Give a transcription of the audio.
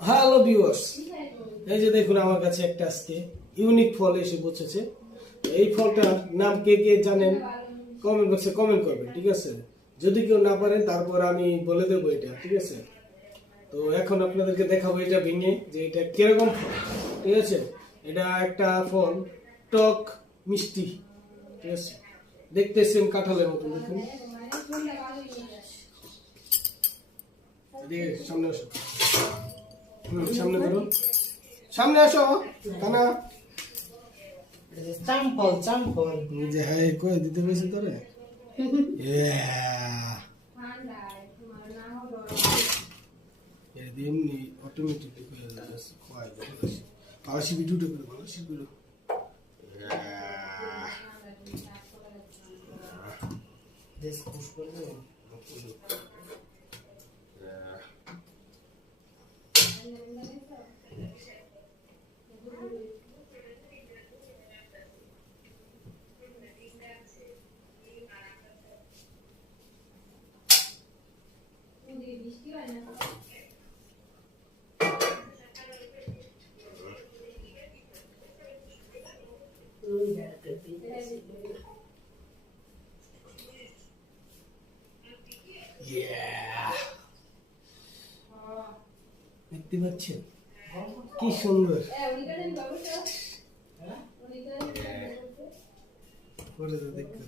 Hello viewers এই যে দেখুন আমার কাছে একটা আজকে ইউনিক ফল এসে পৌঁছেছে এই ফলটার নাম কে কে জানেন কমেন্ট বক্সে কমেন্ট করবেন ঠিক আছে যদি কেউ না পারেন তারপর আমি বলে দেবো এটা ঠিক আছে তো এখন আপনাদেরকে দেখাবো এটা ভেঙে যে এটা কীরকম ফল ঠিক আছে এটা একটা ফল টক মিষ্টি ঠিক আছে দেখতে সেম কাঁঠালের মতো দেখুন সামনে আসো হুম, সামনে ধরুন। সামনে আসো কানা চাম্পল চাম্পল। যে হ্যাঁ কয়ে দিতে পেরেছি তোরে. এমনি অটোমেটিকলি করে যাচ্ছে খোয়াই পালাসি ভিডিওটা করে পালাসি ভিডিও দেশ দেখতে পাচ্ছেন কি সুন্দর পরে তো দেখতে